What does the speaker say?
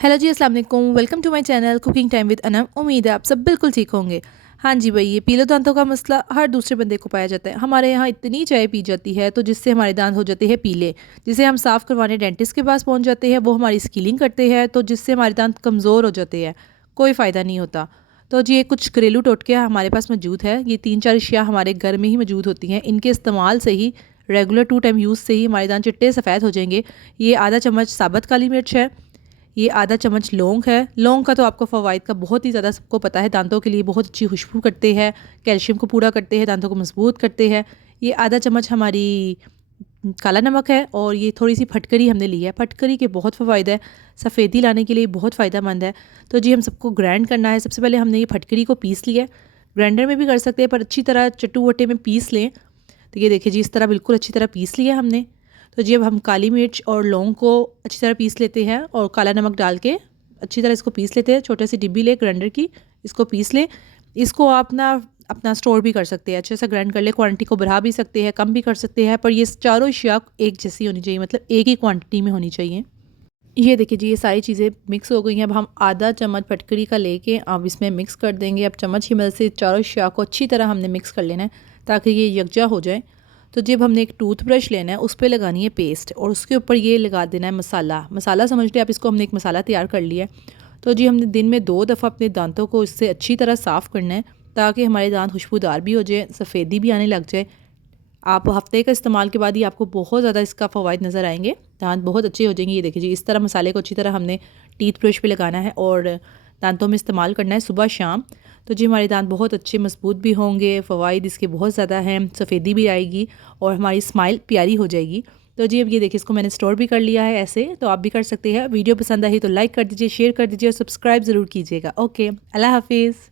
Hello जी, अस्सलाम वालेकुम। Welcome to my channel cooking time with Anam. उम्मीद है आप सब बिल्कुल ठीक होंगे। हाँ जी भाई, ये पीले दांतों का मसला हर दूसरे बंदे को पाया जाता है। हमारे यहाँ इतनी चाय पी जाती है तो जिससे हमारे दांत हो जाते हैं पीले, जिसे हम साफ़ करवाने डेंटिस्ट के पास पहुँच जाते हैं, वो हमारी स्कीलिंग करते हैं तो जिससे हमारे दांत कमज़ोर हो जाते हैं, कोई फ़ायदा नहीं होता। तो जी ये कुछ घरेलू टोटके हमारे पास मौजूद है। ये 3-4 अशिया हमारे घर में ही मौजूद होती हैं। इनके इस्तेमाल से ही रेगुलर 2 टाइम यूज़ से ही हमारे दांत चिट्टे सफ़ेद हो जाएंगे। ये आधा चम्मच साबुत काली मिर्च है, ये आधा चम्मच लौंग है। लौंग का तो आपको फ़वाइद का बहुत ही ज़्यादा सबको पता है, दांतों के लिए बहुत अच्छी खुशबू करते हैं, कैल्शियम को पूरा करते हैं, दांतों को मजबूत करते हैं। ये आधा चम्मच हमारी काला नमक है और ये थोड़ी सी फटकरी हमने ली है। फटकरी के बहुत फ़वाइद है, सफ़ेदी लाने के लिए बहुत फ़ायदेमंद है। तो जी हम सबको ग्राइंड करना है। सबसे पहले हमने ये फटकरी को पीस लिया है। ग्राइंडर में भी कर सकते हैं पर अच्छी तरह चट्टू वट्टे में पीस लें। तो ये देखिए जी, इस तरह बिल्कुल अच्छी तरह पीस लिया हमने। तो जी अब हम काली मिर्च और लौंग को अच्छी तरह पीस लेते हैं और काला नमक डाल के अच्छी तरह इसको पीस लेते हैं। छोटे सी डिब्बी ले ग्राइंडर की, इसको पीस लें। इसको आप ना अपना स्टोर भी कर सकते हैं, अच्छे से ग्राइंड कर ले। क्वांटिटी को बढ़ा भी सकते हैं, कम भी कर सकते हैं, पर ये चारों अशिया एक जैसी होनी चाहिए, मतलब एक ही क्वांटिटी में होनी चाहिए। ये देखिए जी, ये सारी चीज़ें मिक्स हो गई हैं। अब हम आधा चम्मच फटकरी का लेके अब इसमें मिक्स कर देंगे। अब चम्मच की मदद से चारों अशिया को अच्छी तरह हमने मिक्स कर लेना है ताकि ये यकजा हो जाए। तो जब हमने एक टूथ ब्रश लेना है, उस पर लगानी है पेस्ट और उसके ऊपर ये लगा देना है मसाला। मसाला समझ लें आप इसको, हमने एक मसाला तैयार कर लिया है। तो जी हमने दिन में 2 दफ़ा अपने दांतों को इससे अच्छी तरह साफ़ करना है ताकि हमारे दांत खुशबूदार भी हो जाए, सफ़ेदी भी आने लग जाए। आप हफ्ते का इस्तेमाल के बाद ही आपको बहुत ज़्यादा इसका फ़वाइद नज़र आएंगे, दांत बहुत अच्छे हो जाएंगे। ये देखिए जी, इस तरह मसाले को अच्छी तरह हमने टीथ ब्रश पे लगाना है और दांतों में इस्तेमाल करना है सुबह शाम। तो जी हमारे दांत बहुत अच्छे मजबूत भी होंगे, फ़वाइद इसके बहुत ज़्यादा हैं, सफ़ेदी भी आएगी और हमारी स्माइल प्यारी हो जाएगी। तो जी अब ये देखिए, इसको मैंने स्टोर भी कर लिया है ऐसे, तो आप भी कर सकते हैं। वीडियो पसंद आई तो लाइक कर दीजिए, शेयर कर दीजिए और सब्सक्राइब ज़रूर कीजिएगा। ओके, अल्लाह हाफिज़।